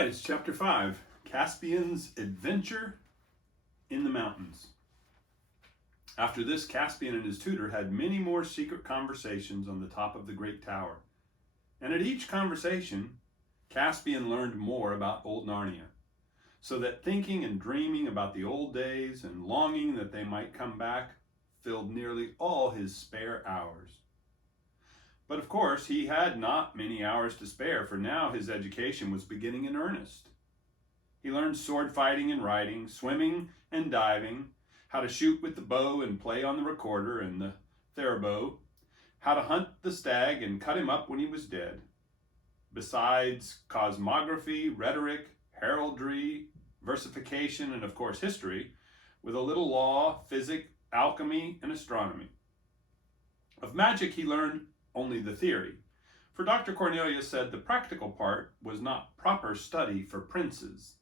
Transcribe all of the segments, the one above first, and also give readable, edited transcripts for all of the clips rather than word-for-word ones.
right, it's chapter 5, Caspian's Adventure in the Mountains. After this, Caspian and his tutor had many more secret conversations on the top of the great tower. And at each conversation, Caspian learned more about old Narnia, so that thinking and dreaming about the old days and longing that they might come back filled nearly all his spare hours. But of course, he had not many hours to spare, for now his education was beginning in earnest. He learned sword fighting and riding, swimming and diving, how to shoot with the bow and play on the recorder and the theorbo, how to hunt the stag and cut him up when he was dead. Besides cosmography, rhetoric, heraldry, versification, and of course history, with a little law, physics, alchemy, and astronomy. Of magic he learned only the theory, for Dr. Cornelius said the practical part was not proper study for princes.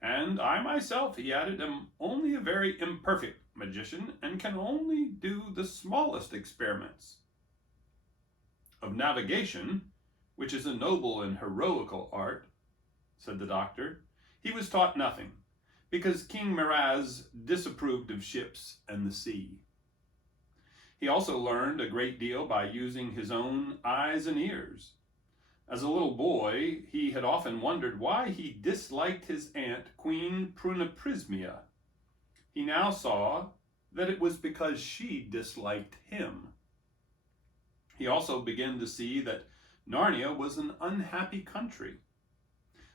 And I myself, he added, am only a very imperfect magician and can only do the smallest experiments. Of navigation, which is a noble and heroical art, said the doctor, he was taught nothing, because King Miraz disapproved of ships and the sea. He also learned a great deal by using his own eyes and ears. As a little boy, he had often wondered why he disliked his aunt, Queen Prunaprismia. He now saw that it was because she disliked him. He also began to see that Narnia was an unhappy country.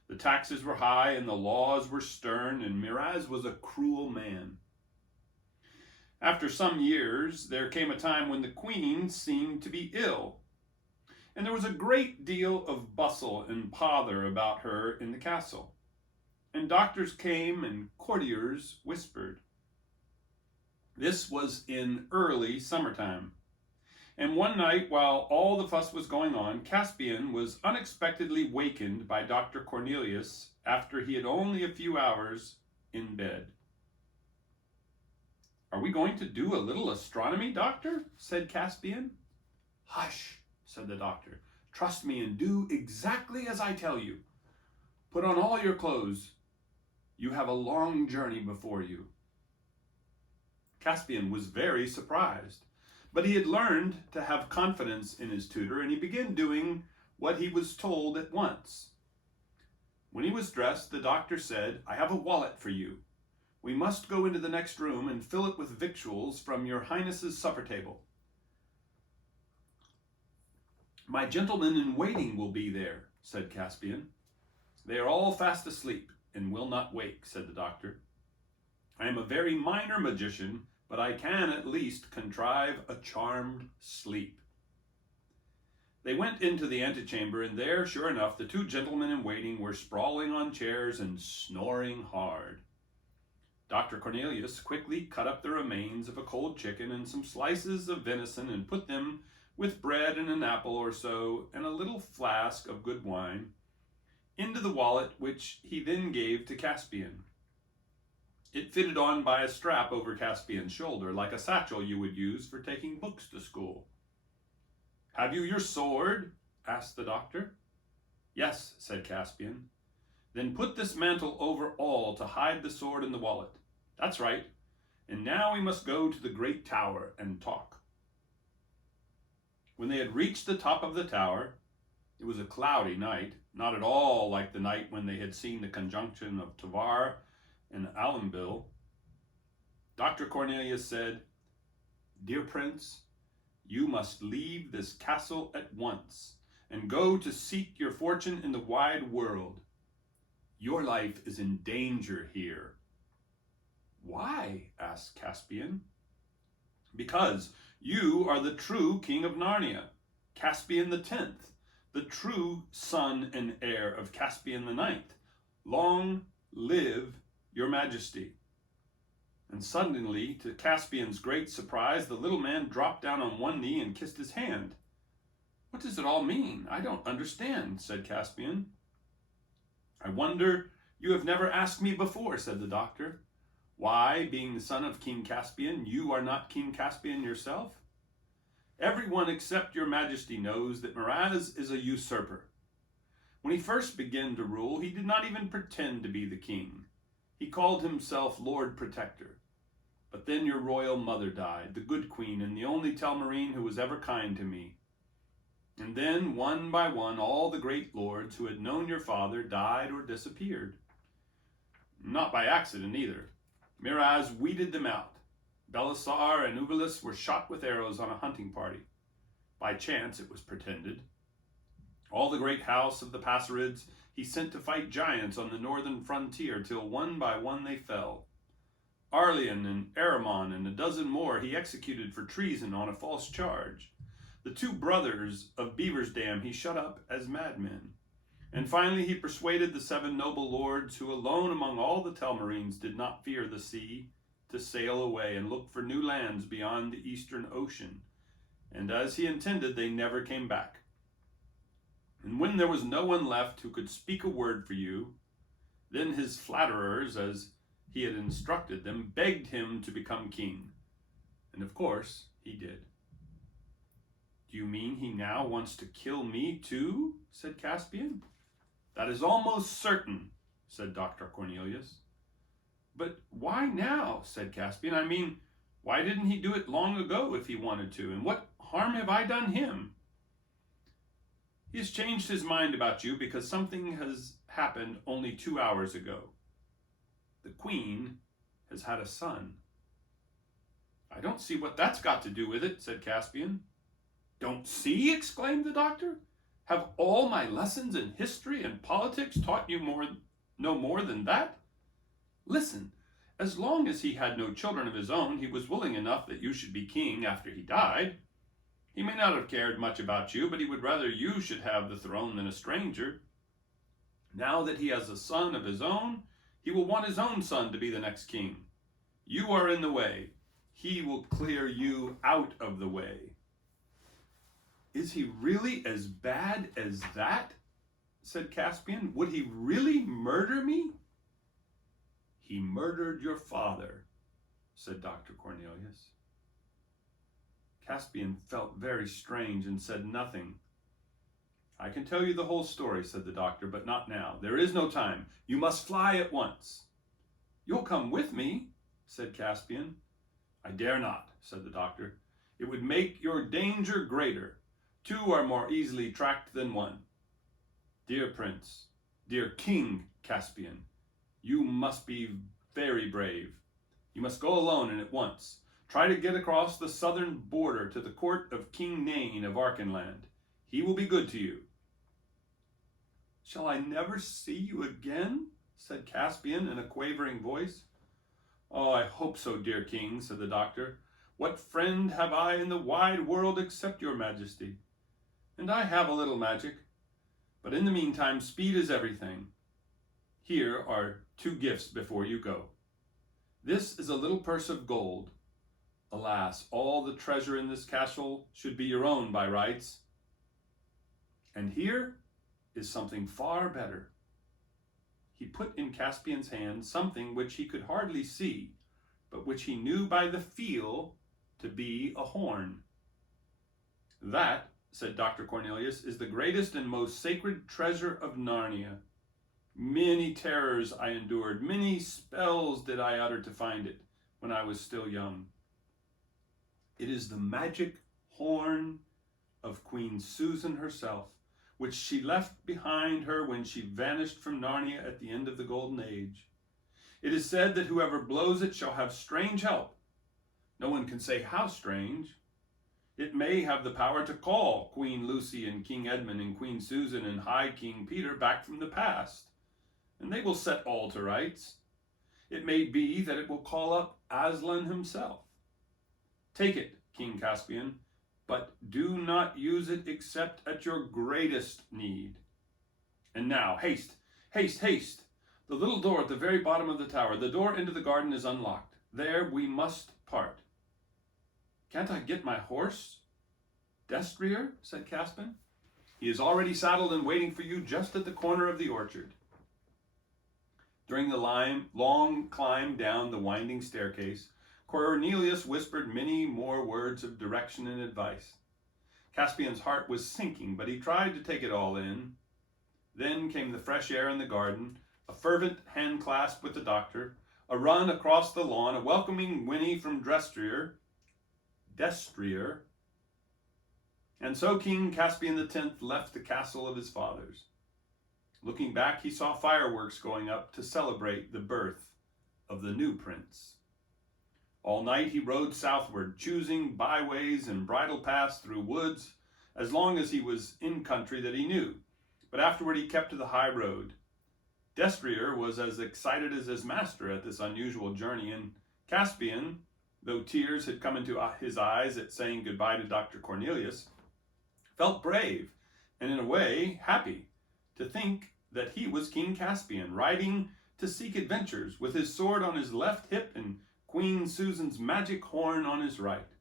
The taxes were high and the laws were stern, and Miraz was a cruel man. After some years, there came a time when the queen seemed to be ill, and there was a great deal of bustle and pother about her in the castle, and doctors came and courtiers whispered. This was in early summertime, and one night while all the fuss was going on, Caspian was unexpectedly wakened by Dr. Cornelius after he had only a few hours in bed. "Are we going to do a little astronomy, doctor?" said Caspian. "Hush," said the doctor. "Trust me and do exactly as I tell you. Put on all your clothes. You have a long journey before you." Caspian was very surprised, but he had learned to have confidence in his tutor, and he began doing what he was told at once. When he was dressed, the doctor said, "I have a wallet for you. We must go into the next room and fill it with victuals from your highness's supper table." "My gentlemen in waiting will be there," said Caspian. "They are all fast asleep and will not wake," said the doctor. "I am a very minor magician, but I can at least contrive a charmed sleep." They went into the antechamber, and there, sure enough, the two gentlemen in waiting were sprawling on chairs and snoring hard. Dr. Cornelius quickly cut up the remains of a cold chicken and some slices of venison and put them, with bread and an apple or so and a little flask of good wine, into the wallet, which he then gave to Caspian. It fitted on by a strap over Caspian's shoulder, like a satchel you would use for taking books to school. "Have you your sword?" asked the doctor. "Yes," said Caspian. "Then put this mantle over all to hide the sword in the wallet. That's right. And now we must go to the great tower and talk." When they had reached the top of the tower, it was a cloudy night, not at all like the night when they had seen the conjunction of Tavar and Alambil. Dr. Cornelius said, "Dear Prince, you must leave this castle at once and go to seek your fortune in the wide world. Your life is in danger here." "Why?" asked Caspian. "Because you are the true king of Narnia, Caspian the 10th, the true son and heir of Caspian the 9th. Long live your majesty." And suddenly, to Caspian's great surprise, the little man dropped down on one knee and kissed his hand. "What does it all mean? I don't understand," said Caspian. "I wonder you have never asked me before," said the doctor. "Why, being the son of King Caspian, you are not King Caspian yourself? Everyone except your majesty knows that Miraz is a usurper. When he first began to rule, he did not even pretend to be the king. He called himself Lord Protector. But then your royal mother died, the good queen, and the only Telmarine who was ever kind to me. And then, one by one, all the great lords who had known your father died or disappeared. Not by accident either. Miraz weeded them out. Belisar and Ubalus were shot with arrows on a hunting party. By chance, it was pretended. All the great house of the Passerids he sent to fight giants on the northern frontier, till one by one they fell. Arlian and Aramon and a dozen more he executed for treason on a false charge. The 2 brothers of Beaver's Dam he shut up as madmen. And finally he persuaded the 7 noble lords, who alone among all the Telmarines did not fear the sea, to sail away and look for new lands beyond the eastern ocean. And as he intended, they never came back. And when there was no one left who could speak a word for you, then his flatterers, as he had instructed them, begged him to become king. And of course, he did. Do you mean he now wants to kill me too? Said Caspian. That is almost certain, said Dr. Cornelius. But why now? Said Caspian. I mean, why didn't he do it long ago if he wanted to? And what harm have I done him? He has changed his mind about you because something has happened only 2 hours ago. The queen has had a son. I don't see what that's got to do with it, said Caspian. Don't see? Exclaimed the doctor. Have all my lessons in history and politics taught you no more than that? Listen, as long as he had no children of his own, he was willing enough that you should be king after he died. He may not have cared much about you, but he would rather you should have the throne than a stranger. Now that he has a son of his own, he will want his own son to be the next king. You are in the way. He will clear you out of the way. Is he really as bad as that? Said Caspian. Would he really murder me? He murdered your father, said Dr. Cornelius. Caspian felt very strange and said nothing. I can tell you the whole story, said the doctor, but not now. There is no time. You must fly at once. You'll come with me, said Caspian. I dare not, said the doctor. It would make your danger greater. 2 are more easily tracked than 1. Dear Prince, dear King Caspian, you must be very brave. You must go alone and at once. Try to get across the southern border to the court of King Nain of Archenland. He will be good to you. Shall I never see you again? Said Caspian in a quavering voice. Oh, I hope so, dear king, said the doctor. What friend have I in the wide world except your majesty? And I have a little magic. But in the meantime, speed is everything. Here are 2 gifts before you go. This is a little purse of gold. Alas, all the treasure in this castle should be your own by rights. And here is something far better. He put in Caspian's hand something which he could hardly see, but which he knew by the feel to be a horn. That, said Dr. Cornelius, is the greatest and most sacred treasure of Narnia. Many terrors I endured, many spells did I utter to find it when I was still young. It is the magic horn of Queen Susan herself, which she left behind her when she vanished from Narnia at the end of the Golden Age. It is said that whoever blows it shall have strange help. No one can say how strange. It may have the power to call Queen Lucy and King Edmund and Queen Susan and High King Peter back from the past, and they will set all to rights. It may be that it will call up Aslan himself. Take it, King Caspian, but do not use it except at your greatest need. And now, haste, haste, haste! The little door at the very bottom of the tower, the door into the garden is unlocked. There we must part. Can't I get my horse? Destrier, said Caspian. He is already saddled and waiting for you just at the corner of the orchard. During the long climb down the winding staircase, Cornelius whispered many more words of direction and advice. Caspian's heart was sinking, but he tried to take it all in. Then came the fresh air in the garden, a fervent hand-clasp with the doctor, a run across the lawn, a welcoming whinny from Destrier, and so King Caspian X left the castle of his fathers. Looking back, he saw fireworks going up to celebrate the birth of the new prince. All night he rode southward, choosing byways and bridle paths through woods, as long as he was in country that he knew. But afterward he kept to the high road. Destrier was as excited as his master at this unusual journey, and Caspian, though tears had come into his eyes at saying goodbye to Dr. Cornelius, felt brave and in a way happy to think that he was King Caspian, riding to seek adventures with his sword on his left hip and Queen Susan's magic horn on his right.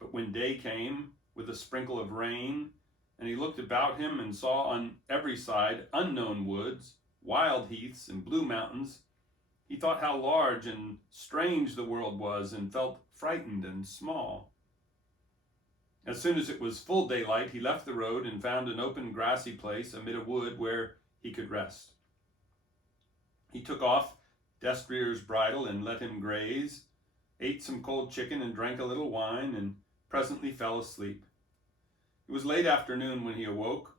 But when day came with a sprinkle of rain, and he looked about him and saw on every side unknown woods, wild heaths, and blue mountains, he thought how large and strange the world was and felt frightened and small. As soon as it was full daylight, he left the road and found an open grassy place amid a wood where he could rest. He took off Destrier's bridle and let him graze, ate some cold chicken and drank a little wine, and presently fell asleep. It was late afternoon when he awoke.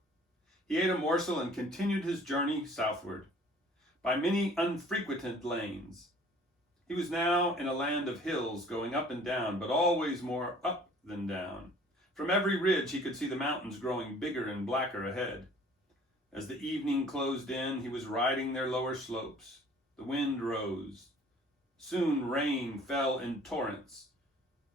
He ate a morsel and continued his journey southward, by many unfrequented lanes. He was now in a land of hills going up and down, but always more up than down. From every ridge he could see the mountains growing bigger and blacker ahead. As the evening closed in, he was riding their lower slopes. The wind rose. Soon rain fell in torrents.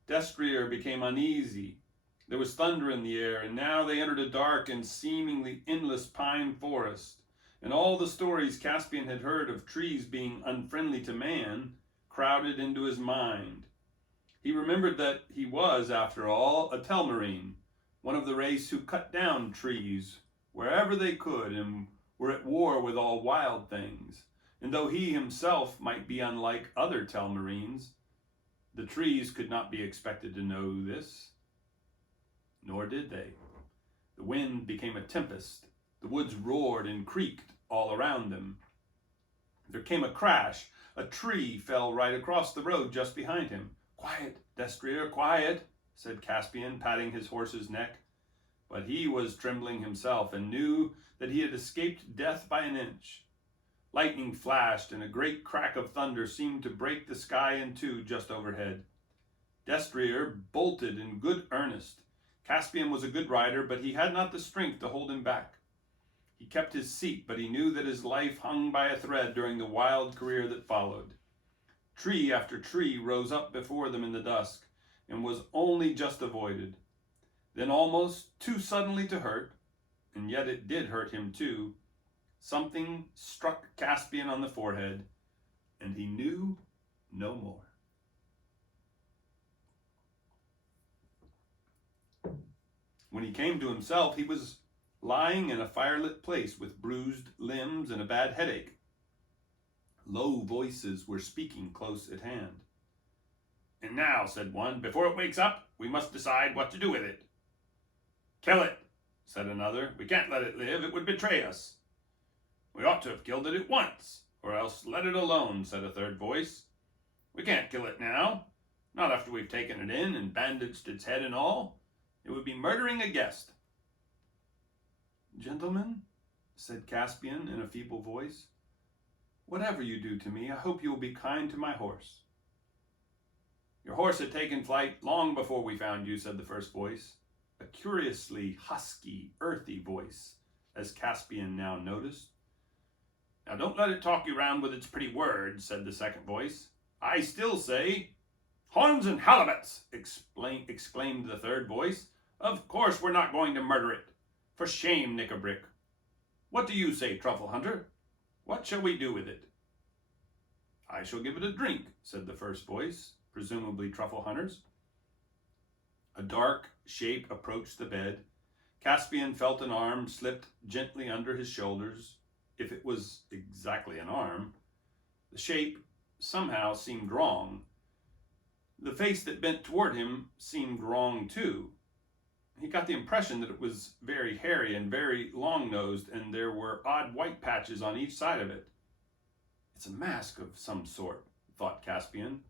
Destrier became uneasy. There was thunder in the air, and now they entered a dark and seemingly endless pine forest, and all the stories Caspian had heard of trees being unfriendly to man crowded into his mind. He remembered that he was, after all, a Telmarine, one of the race who cut down trees wherever they could and were at war with all wild things. And though he himself might be unlike other Telmarines, the trees could not be expected to know this. Nor did they. The wind became a tempest. The woods roared and creaked all around them. There came a crash. A tree fell right across the road just behind him. "Quiet, Destrier, quiet," said Caspian, patting his horse's neck. But he was trembling himself and knew that he had escaped death by an inch. Lightning flashed, and a great crack of thunder seemed to break the sky in two just overhead. Destrier bolted in good earnest. Caspian was a good rider, but he had not the strength to hold him back. He kept his seat, but he knew that his life hung by a thread during the wild career that followed. Tree after tree rose up before them in the dusk, and was only just avoided. Then, almost too suddenly to hurt, and yet it did hurt him too, something struck Caspian on the forehead, and he knew no more. When he came to himself, he was lying in a firelit place with bruised limbs and a bad headache. Low voices were speaking close at hand. "And now," said one, "before it wakes up, we must decide what to do with it." "Kill it," said another. "We can't let it live. It would betray us." "We ought to have killed it at once, or else let it alone," said a third voice. "We can't kill it now, not after we've taken it in and bandaged its head and all. It would be murdering a guest." "Gentlemen," said Caspian in a feeble voice, "whatever you do to me, I hope you will be kind to my horse." "Your horse had taken flight long before we found you," said the first voice, a curiously husky, earthy voice, as Caspian now noticed. "Now don't let it talk you round with its pretty words," said the second voice. "I still say, 'Horns and halibuts!'" exclaimed the third voice. "Of course we're not going to murder it. For shame, Knickerbrick. What do you say, Truffle Hunter? What shall we do with it?" "I shall give it a drink," said the first voice, presumably Truffle Hunter's. A dark shape approached the bed. Caspian felt an arm slipped gently under his shoulders, if it was exactly an arm. The shape somehow seemed wrong. The face that bent toward him seemed wrong too. he got the impression that it was very hairy and very long-nosed, and there were odd white patches on each side of it. It's a mask of some sort, thought Caspian.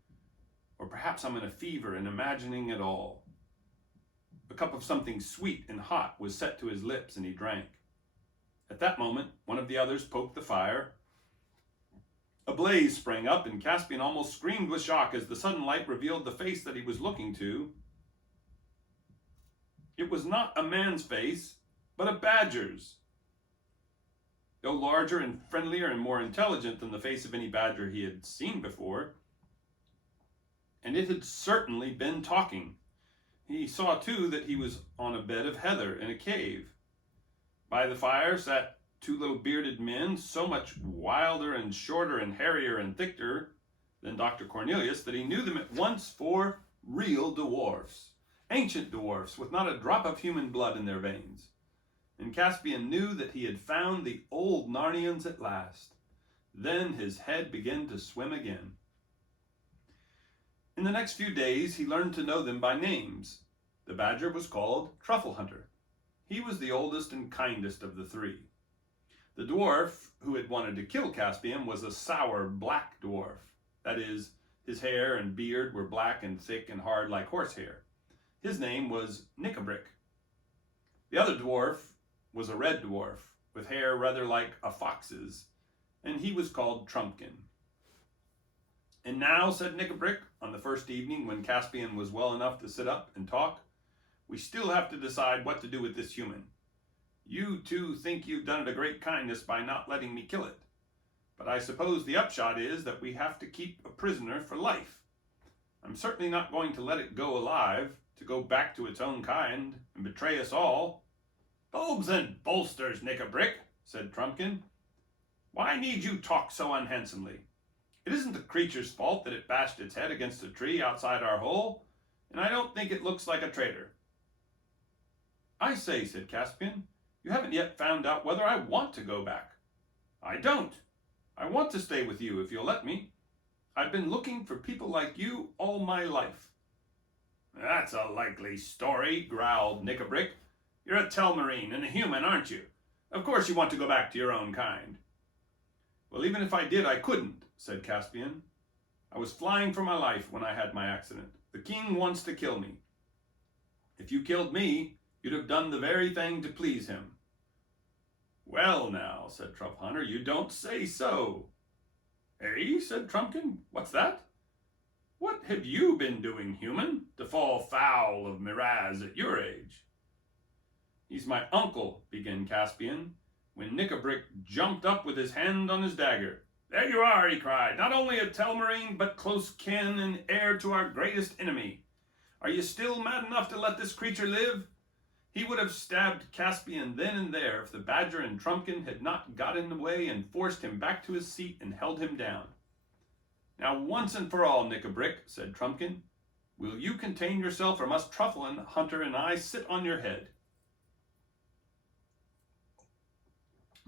Or perhaps I'm in a fever and imagining it all. A cup of something sweet and hot was set to his lips, and he drank. At that moment, one of the others poked the fire. A blaze sprang up, and Caspian almost screamed with shock as the sudden light revealed the face that he was looking to. It was not a man's face, but a badger's. Though larger and friendlier and more intelligent than the face of any badger he had seen before, and it had certainly been talking. He saw, too, that he was on a bed of heather in a cave. By the fire sat two little bearded men, so much wilder and shorter and hairier and thicker than Dr. Cornelius that he knew them at once for real dwarfs, ancient dwarfs with not a drop of human blood in their veins. And Caspian knew that he had found the old Narnians at last. Then his head began to swim again. In the next few days, he learned to know them by names. The badger was called Truffle Hunter. He was the oldest and kindest of the three. The dwarf who had wanted to kill Caspian was a sour black dwarf. That is, his hair and beard were black and thick and hard like horsehair. His name was Nickabrick. The other dwarf was a red dwarf, with hair rather like a fox's, and he was called Trumpkin. And now, said Nickabrick, on the first evening when Caspian was well enough to sit up and talk, we still have to decide what to do with this human. You two think you've done it a great kindness by not letting me kill it. But I suppose the upshot is that we have to keep a prisoner for life. I'm certainly not going to let it go alive, to go back to its own kind and betray us all. Bulbs and bolsters, Nickabrick, said Trumpkin. Why need you talk so unhandsomely? It isn't the creature's fault that it bashed its head against a tree outside our hole, and I don't think it looks like a traitor. I say, said Caspian, you haven't yet found out whether I want to go back. I don't. I want to stay with you if you'll let me. I've been looking for people like you all my life. That's a likely story, growled Nickabrick. You're a Telmarine and a human, aren't you? Of course you want to go back to your own kind. Well, even if I did, I couldn't, said Caspian. I was flying for my life when I had my accident. The king wants to kill me. If you killed me, you'd have done the very thing to please him. Well now, said Truff Hunter, you don't say so. Eh, said Trumpkin, what's that? What have you been doing, human, to fall foul of Miraz at your age? He's my uncle, began Caspian, when Nickabrick jumped up with his hand on his dagger. There you are, he cried, not only a Telmarine, but close kin and heir to our greatest enemy. Are you still mad enough to let this creature live? He would have stabbed Caspian then and there if the badger and Trumpkin had not got in the way and forced him back to his seat and held him down. Now, once and for all, Nickabrick, said Trumpkin, will you contain yourself, or must Truffle Hunter and I sit on your head?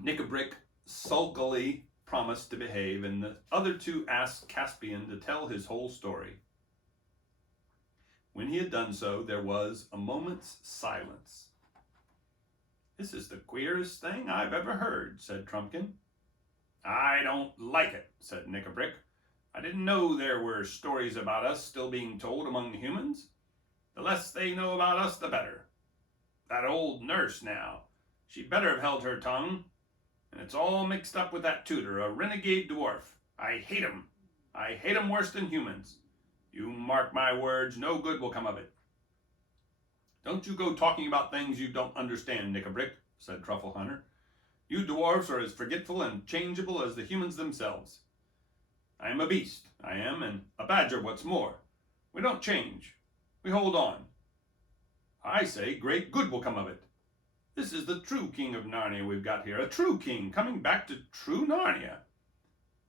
Nickabrick sulkily promised to behave, and the other two asked Caspian to tell his whole story. When he had done so, there was a moment's silence. This is the queerest thing I've ever heard, said Trumpkin. I don't like it, said Nickabrick. I didn't know there were stories about us still being told among the humans. The less they know about us, the better. That old nurse now, she'd better have held her tongue. And it's all mixed up with that tutor, a renegade dwarf. I hate him. I hate him worse than humans. You mark my words, no good will come of it. Don't you go talking about things you don't understand, Nickabrick, said Truffle Hunter. You dwarfs are as forgetful and changeable as the humans themselves. I am a beast, I am, and a badger, what's more. We don't change. We hold on. I say great good will come of it. This is the true king of Narnia we've got here, a true king coming back to true Narnia.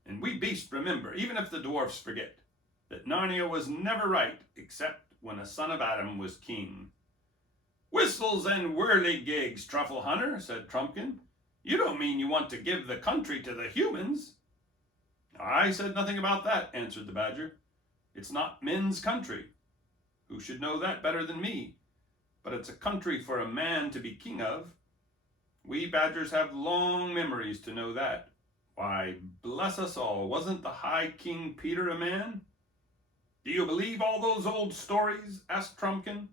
And we beasts remember, even if the dwarfs forget, that Narnia was never right except when a son of Adam was king. Whistles and whirligigs, Truffle Hunter, said Trumpkin. You don't mean you want to give the country to the humans? I said nothing about that, answered the badger. It's not men's country. Who should know that better than me? but it's a country for a man to be king of. We badgers have long memories to know that. Why, bless us all, wasn't the High King Peter a man? Do you believe all those old stories? Asked Trumpkin.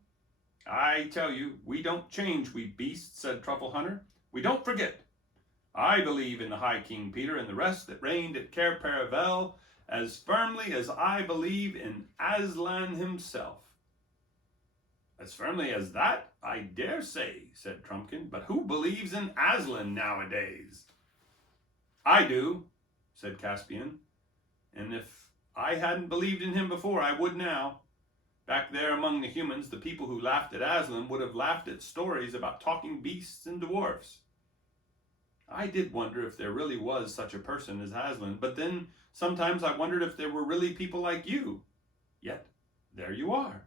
I tell you, we don't change, we beasts, said Truffle Hunter. We don't forget. I believe in the High King Peter and the rest that reigned at Cair Paravel as firmly as I believe in Aslan himself. As firmly as that, I dare say, said Trumpkin, but who believes in Aslan nowadays? I do, said Caspian, and if I hadn't believed in him before, I would now. Back there among the humans, the people who laughed at Aslan would have laughed at stories about talking beasts and dwarfs. I did wonder if there really was such a person as Aslan, but then sometimes I wondered if there were really people like you. Yet, there you are.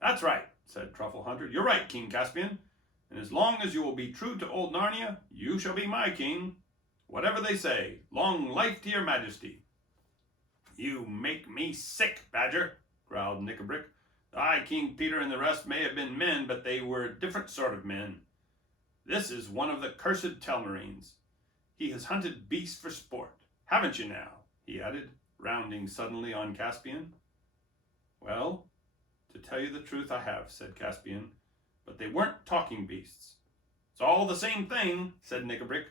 That's right, said Truffle Hunter. You're right, King Caspian, and as long as you will be true to old Narnia, you shall be my king. Whatever they say, long life to your majesty. You make me sick, Badger, growled Nickabrick. The High King Peter and the rest may have been men, but they were a different sort of men. This is one of the cursed Telmarines. He has hunted beasts for sport. Haven't you now? He added, rounding suddenly on Caspian. Well, to tell you the truth, I have, said Caspian, but they weren't talking beasts. It's all the same thing, said Nickabrick.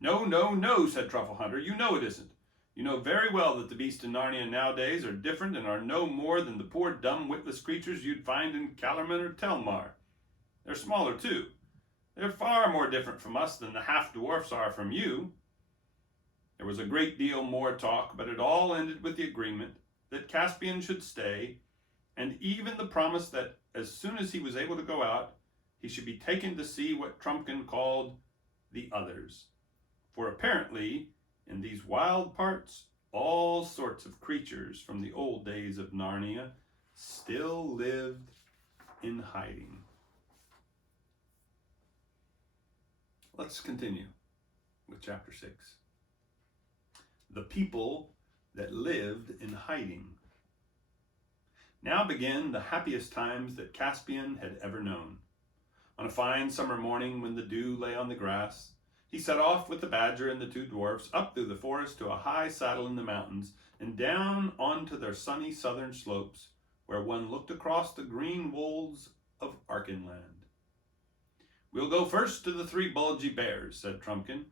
No, no, no, said Truffle Hunter. You know it isn't. You know very well that the beasts in Narnia nowadays are different and are no more than the poor dumb witless creatures you'd find in Calormen or Telmar. They're smaller too. They're far more different from us than the half-dwarfs are from you. There was a great deal more talk, but it all ended with the agreement that Caspian should stay, and even the promise that as soon as he was able to go out, he should be taken to see what Trumpkin called the others. For apparently, in these wild parts, all sorts of creatures from the old days of Narnia still lived in hiding. Let's continue with chapter 6. The people that lived in hiding. Now began the happiest times that Caspian had ever known. On a fine summer morning when the dew lay on the grass, he set off with the badger and the two dwarfs up through the forest to a high saddle in the mountains and down onto their sunny southern slopes where one looked across the green wolds of Archenland. We'll go first to the three bulgy bears, said Trumpkin.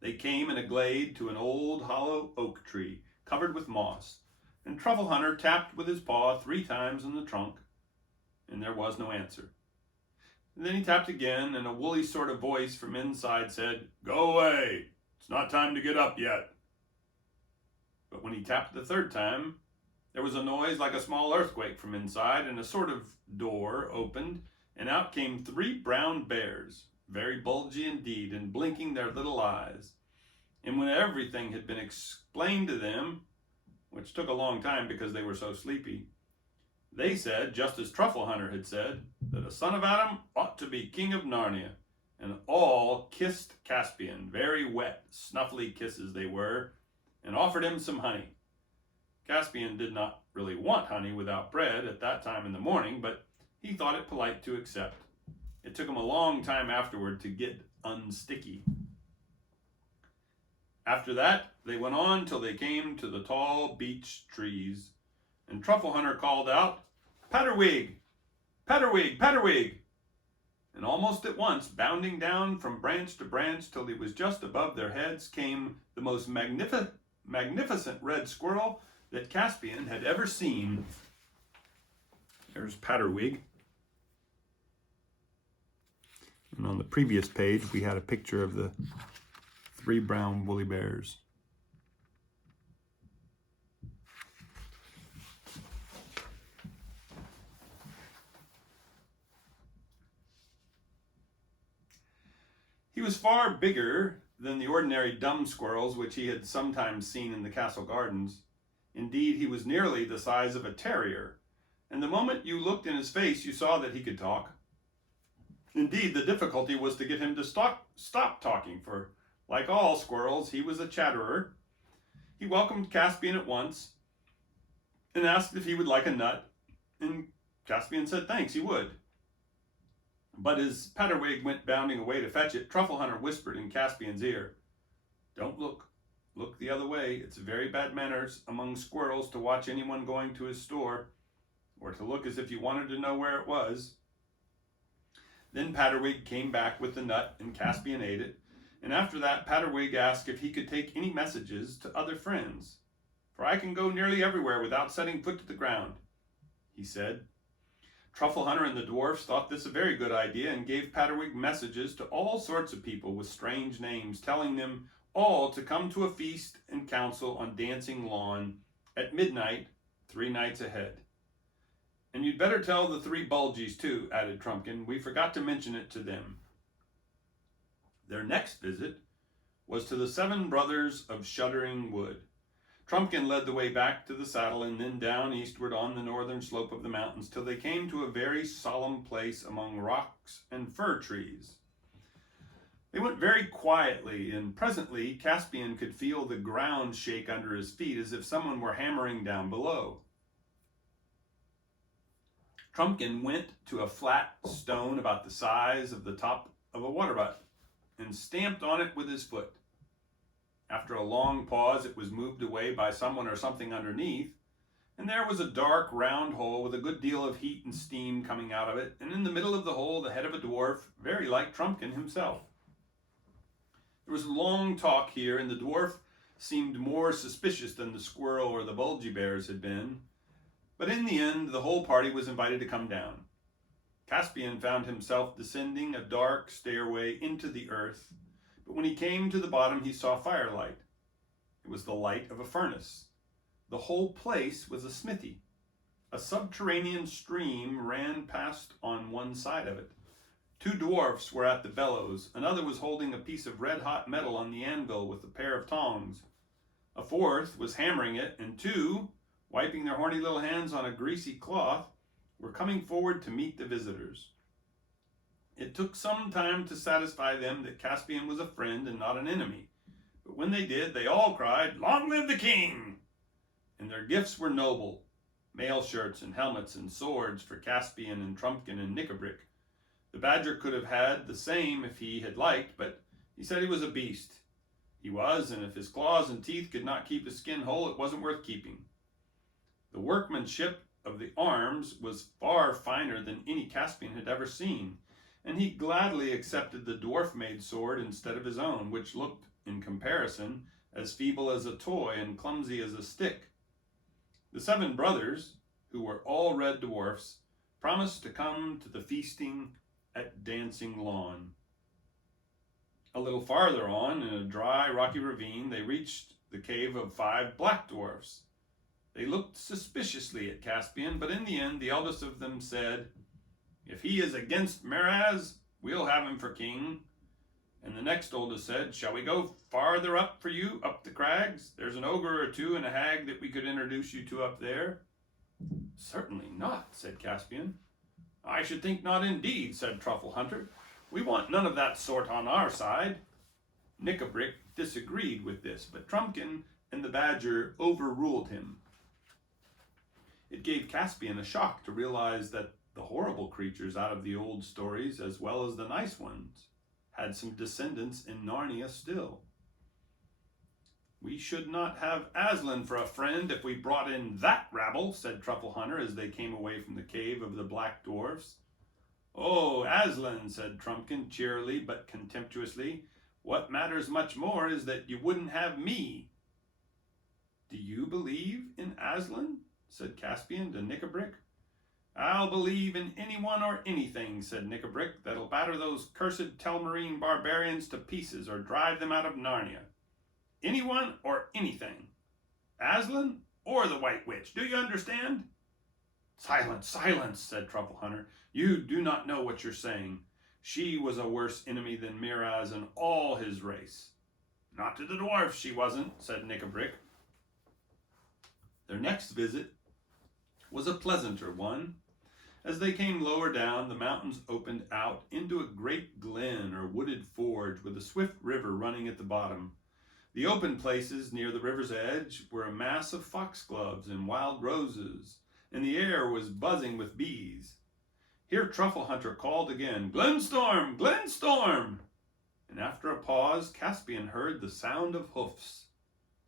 They came in a glade to an old hollow oak tree covered with moss, and Truffle Hunter tapped with his paw 3 times on the trunk, and there was no answer. And then he tapped again, and a woolly sort of voice from inside said, Go away, it's not time to get up yet. But when he tapped the 3rd time, there was a noise like a small earthquake from inside, and a sort of door opened, and out came 3 brown bears, very bulgy indeed, and blinking their little eyes. And when everything had been explained to them, which took a long time because they were so sleepy, they said, just as Truffle Hunter had said, that a son of Adam ought to be king of Narnia, and all kissed Caspian, very wet, snuffly kisses they were, and offered him some honey. Caspian did not really want honey without bread at that time in the morning, but he thought it polite to accept. It took him a long time afterward to get unsticky. After that, they went on till they came to the tall beech trees, and Truffle Hunter called out, Patterwig! Patterwig! Patterwig! And almost at once, bounding down from branch to branch till he was just above their heads, came the most magnificent red squirrel that Caspian had ever seen. There's Patterwig. And on the previous page, we had a picture of the 3 brown woolly bears. He was far bigger than the ordinary dumb squirrels which he had sometimes seen in the castle gardens. Indeed, he was nearly the size of a terrier, and the moment you looked in his face, you saw that he could talk. Indeed, the difficulty was to get him to stop talking, for, like all squirrels, he was a chatterer. He welcomed Caspian at once, and asked if he would like a nut, and Caspian said thanks, he would. But as Patterwig went bounding away to fetch it, Truffle Hunter whispered in Caspian's ear, "Don't look. Look the other way. It's very bad manners among squirrels to watch anyone going to his store, or to look as if you wanted to know where it was." Then Patterwig came back with the nut, and Caspian ate it, and after that Patterwig asked if he could take any messages to other friends. "For I can go nearly everywhere without setting foot to the ground," he said. Truffle Hunter and the dwarfs thought this a very good idea and gave Patterwig messages to all sorts of people with strange names, telling them all to come to a feast and council on Dancing Lawn at midnight 3 nights ahead. "And you'd better tell the 3 Bulgies too," added Trumpkin. "We forgot to mention it to them." Their next visit was to the 7 brothers of Shuddering Wood. Trumpkin led the way back to the saddle and then down eastward on the northern slope of the mountains till they came to a very solemn place among rocks and fir trees. They went very quietly, and presently Caspian could feel the ground shake under his feet as if someone were hammering down below. Trumpkin went to a flat stone about the size of the top of a water butt and stamped on it with his foot. After a long pause, it was moved away by someone or something underneath, and there was a dark, round hole with a good deal of heat and steam coming out of it, and in the middle of the hole the head of a dwarf, very like Trumpkin himself. There was a long talk here, and the dwarf seemed more suspicious than the squirrel or the Bulgy bears had been, but in the end the whole party was invited to come down. Caspian found himself descending a dark stairway into the earth, but when he came to the bottom he saw firelight. It was the light of a furnace. The whole place was a smithy. A subterranean stream ran past on one side of it. 2 dwarfs were at the bellows, another was holding a piece of red-hot metal on the anvil with a pair of tongs. A 4th was hammering it, and 2, wiping their horny little hands on a greasy cloth, were coming forward to meet the visitors. It took some time to satisfy them that Caspian was a friend and not an enemy, but when they did, they all cried, "Long live the king!" And their gifts were noble, mail shirts and helmets and swords for Caspian and Trumpkin and Knickerbrick. The badger could have had the same if he had liked, but he said he was a beast. He was, and if his claws and teeth could not keep his skin whole, it wasn't worth keeping. The workmanship of the arms was far finer than any Caspian had ever seen, and he gladly accepted the dwarf-made sword instead of his own, which looked, in comparison, as feeble as a toy and clumsy as a stick. The 7 brothers, who were all red dwarfs, promised to come to the feasting at Dancing Lawn. A little farther on, in a dry, rocky ravine, they reached the cave of 5 black dwarfs. They looked suspiciously at Caspian, but in the end the eldest of them said, "If he is against Miraz, we'll have him for king." And the next oldest said, "Shall we go farther up for you, up the crags? There's an ogre or 2 and a hag that we could introduce you to up there." "Certainly not," said Caspian. "I should think not indeed," said Truffle Hunter. "We want none of that sort on our side." Knickerbrick disagreed with this, but Trumpkin and the badger overruled him. It gave Caspian a shock to realize that the horrible creatures out of the old stories, as well as the nice ones, had some descendants in Narnia still. "We should not have Aslan for a friend if we brought in that rabble," said Truffle Hunter as they came away from the cave of the black dwarfs. "Oh, Aslan," said Trumpkin cheerily but contemptuously, "what matters much more is that you wouldn't have me." "Do you believe in Aslan?" said Caspian to Knickerbrick. "I'll believe in anyone or anything," said Knickerbrick, "that'll batter those cursed Telmarine barbarians to pieces or drive them out of Narnia. Anyone or anything. Aslan or the White Witch. Do you understand?" "Silence, silence," said Truffle Hunter. "You do not know what you're saying. She was a worse enemy than Miraz and all his race." "Not to the dwarfs, she wasn't," said Knickerbrick. Their next visit was a pleasanter one. As they came lower down, the mountains opened out into a great glen or wooded forge with a swift river running at the bottom. The open places near the river's edge were a mass of foxgloves and wild roses, and the air was buzzing with bees. Here Truffle Hunter called again, "Glenstorm! Glenstorm!" And after a pause, Caspian heard the sound of hoofs.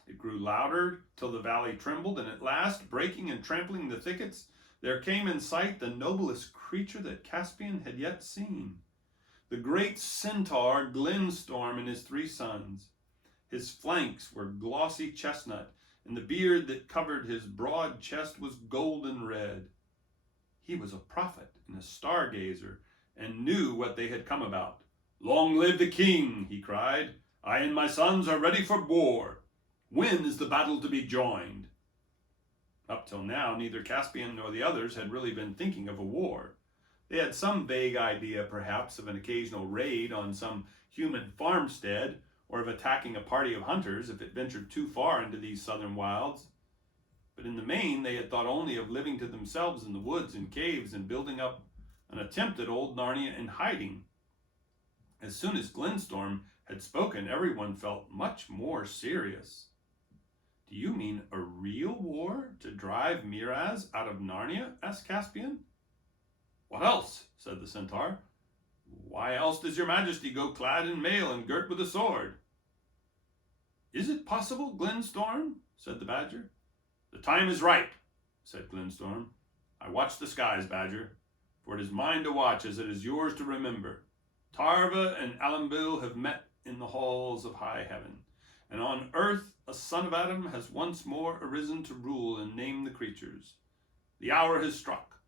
It grew louder till the valley trembled, and at last, breaking and trampling the thickets, there came in sight the noblest creature that Caspian had yet seen. The great centaur Glenstorm and his 3 sons. His flanks were glossy chestnut, and the beard that covered his broad chest was golden red. He was a prophet and a stargazer, and knew what they had come about. "Long live the king," he cried. "I and my sons are ready for war. When is the battle to be joined?" Up till now, neither Caspian nor the others had really been thinking of a war. They had some vague idea, perhaps, of an occasional raid on some human farmstead, or of attacking a party of hunters if it ventured too far into these southern wilds. But in the main, they had thought only of living to themselves in the woods and caves and building up an attempt at old Narnia in hiding. As soon as Glenstorm had spoken, everyone felt much more serious. "Do you mean a real war to drive Miraz out of Narnia?" asked Caspian. "What else?" said the centaur. "Why else does your majesty go clad in mail and girt with a sword?" "Is it possible, Glenstorm?" said the badger. "The time is ripe," said Glenstorm. "I watch the skies, badger, for it is mine to watch as it is yours to remember. Tarva and Alambil have met in the halls of high heaven, and on earth a son of Adam has once more arisen to rule and name the creatures. The hour has struck.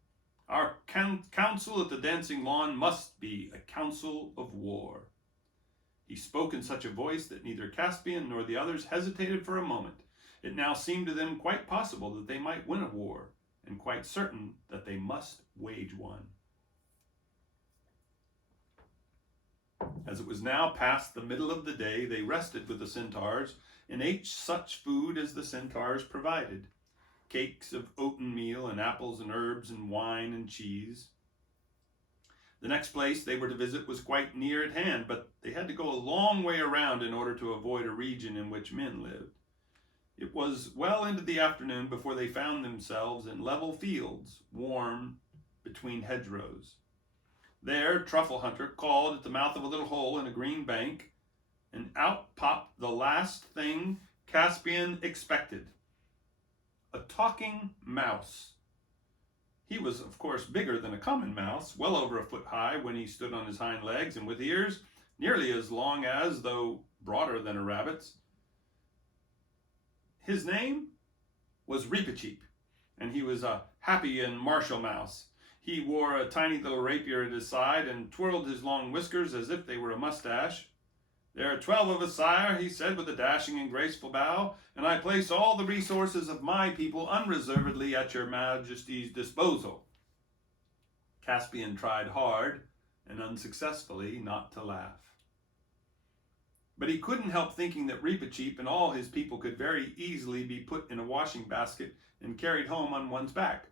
Our council at the dancing lawn must be a council of war." He spoke in such a voice that neither Caspian nor the others hesitated for a moment. It now seemed to them quite possible that they might win a war, and quite certain that they must wage one. As it was now past the middle of the day, they rested with the centaurs and ate such food as the centaurs provided. Cakes of oaten meal and apples and herbs and wine and cheese. The next place they were to visit was quite near at hand, but they had to go a long way around in order to avoid a region in which men lived. It was well into the afternoon before they found themselves in level fields, warm between hedgerows. There, Truffle Hunter called at the mouth of a little hole in a green bank, and out popped the last thing Caspian expected. A talking mouse. He was, of course, bigger than a common mouse, well over a foot high when he stood on his hind legs, and with ears nearly as long as, though broader than a rabbit's. His name was Reepicheep, and he was a happy and martial mouse. He wore a tiny little rapier at his side and twirled his long whiskers as if they were a mustache. "There are 12 of us, sire," he said with a dashing and graceful bow, "and I place all the resources of my people unreservedly at your majesty's disposal." Caspian tried hard and unsuccessfully not to laugh. But he couldn't help thinking that Reepicheep and all his people could very easily be put in a washing basket and carried home on one's back.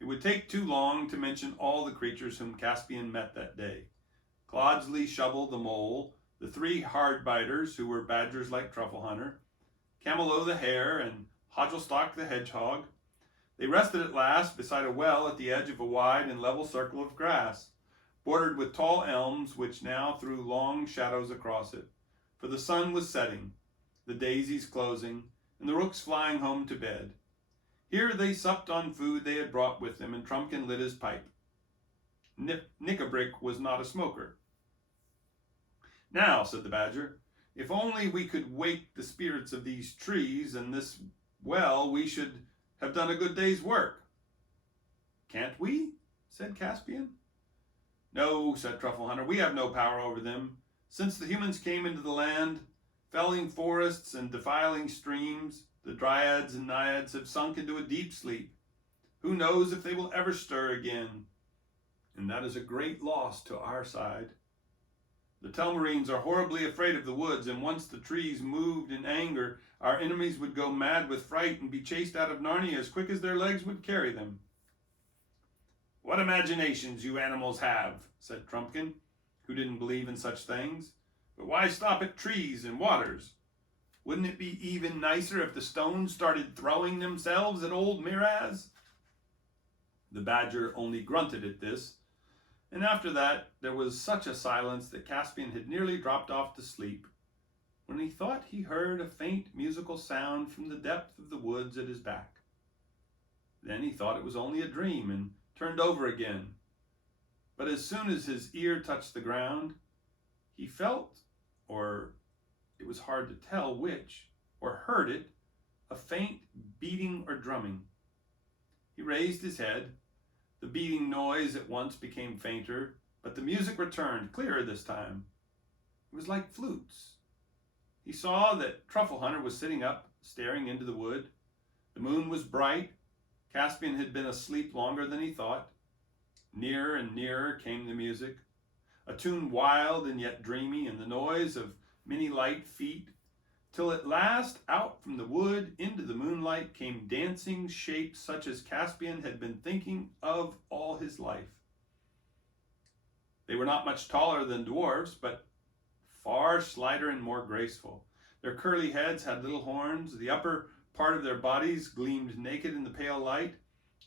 It would take too long to mention all the creatures whom Caspian met that day. Clodsley Shovel the mole, the 3 hard-biters who were badgers like Truffle Hunter, Camelot the hare, and Hodgelstock the hedgehog. They rested at last beside a well at the edge of a wide and level circle of grass, bordered with tall elms which now threw long shadows across it, for the sun was setting, the daisies closing, and the rooks flying home to bed. Here they supped on food they had brought with them, and Trumpkin lit his pipe. Nickabrick was not a smoker. "Now," said the badger, "if only we could wake the spirits of these trees and this well, we should have done a good day's work." "Can't we?" said Caspian. "No," said Truffle Hunter, "we have no power over them. Since the humans came into the land, felling forests and defiling streams, the dryads and naiads have sunk into a deep sleep. Who knows if they will ever stir again? And that is a great loss to our side. The Telmarines are horribly afraid of the woods, and once the trees moved in anger, our enemies would go mad with fright and be chased out of Narnia as quick as their legs would carry them." "What imaginations you animals have," said Trumpkin, who didn't believe in such things. "But why stop at trees and waters? Wouldn't it be even nicer if the stones started throwing themselves at old Miraz?" The badger only grunted at this, and after that there was such a silence that Caspian had nearly dropped off to sleep when he thought he heard a faint musical sound from the depth of the woods at his back. Then he thought it was only a dream and turned over again. But as soon as his ear touched the ground, he felt, or it was hard to tell which, or heard it, a faint beating or drumming. He raised his head. The beating noise at once became fainter, but the music returned, clearer this time. It was like flutes. He saw that Truffle Hunter was sitting up, staring into the wood. The moon was bright. Caspian had been asleep longer than he thought. Nearer and nearer came the music, a tune wild and yet dreamy, and the noise of many light feet, till at last out from the wood into the moonlight came dancing shapes such as Caspian had been thinking of all his life. They were not much taller than dwarfs, but far slighter and more graceful. Their curly heads had little horns. The upper part of their bodies gleamed naked in the pale light,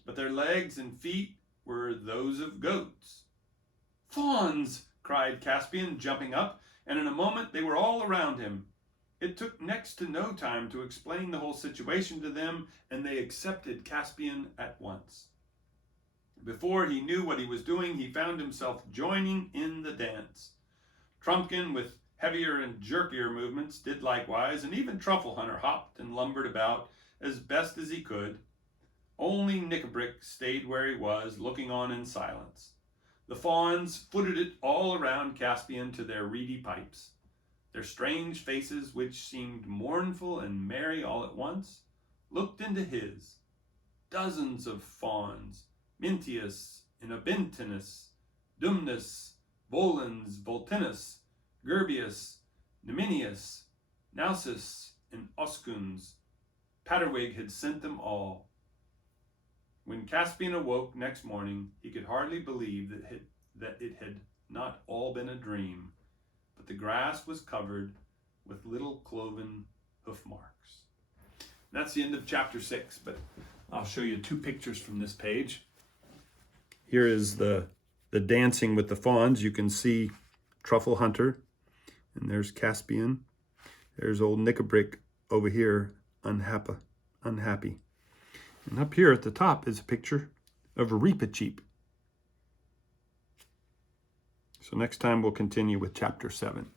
but their legs and feet were those of goats. "Fawns!" cried Caspian, jumping up, and in a moment they were all around him. It took next to no time to explain the whole situation to them, and they accepted Caspian at once. Before he knew what he was doing, he found himself joining in the dance. Trumpkin, with heavier and jerkier movements, did likewise, and even Truffle Hunter hopped and lumbered about as best as he could. Only Nickabrick stayed where he was, looking on in silence. The fawns footed it all around Caspian to their reedy pipes. Their strange faces, which seemed mournful and merry all at once, looked into his. Dozens of fawns, Mintius, Innobentinus, Dumnus, Volans, Voltinus, Gerbius, Neminius, Nausus, and Oscuns. Patterwig had sent them all. When Caspian awoke next morning, he could hardly believe that it had not all been a dream, but the grass was covered with little cloven hoof marks. That's the end of chapter 6, but I'll show you 2 pictures from this page. Here is the dancing with the fawns. You can see Truffle Hunter, and there's Caspian. There's old Nickabrick over here, unhappy. And up here at the top is a picture of a Reepicheep. So next time we'll continue with chapter 7.